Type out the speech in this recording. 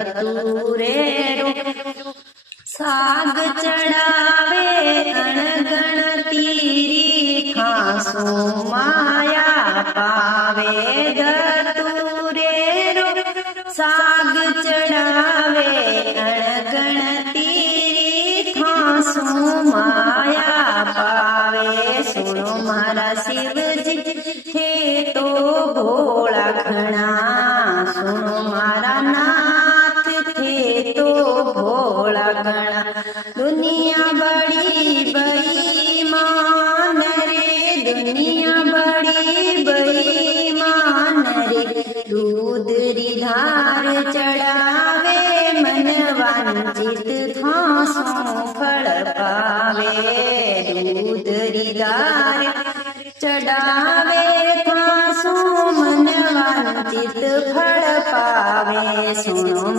તુરે સાગ ચડાવે અણગણતી ખાસો માયા પાવે ધતુરે સાગ ચડાવે અણગણતી ખાસો માયા પાવે સુનો મારા શિવજી હે તો ભોળા ઘણા સુનો મારા નાથ થે તો ભોળા ઘણા દુનિયા બડી બેઈમાન રે દુનિયા બડી બેઈમાન રે દૂધરી ધાર ચડાવે મન વાંચિત થાસો ફળ પાવે દૂધરી ધાર ચડાવે થાસો મન વાંચિત ફળ પાવે સુનો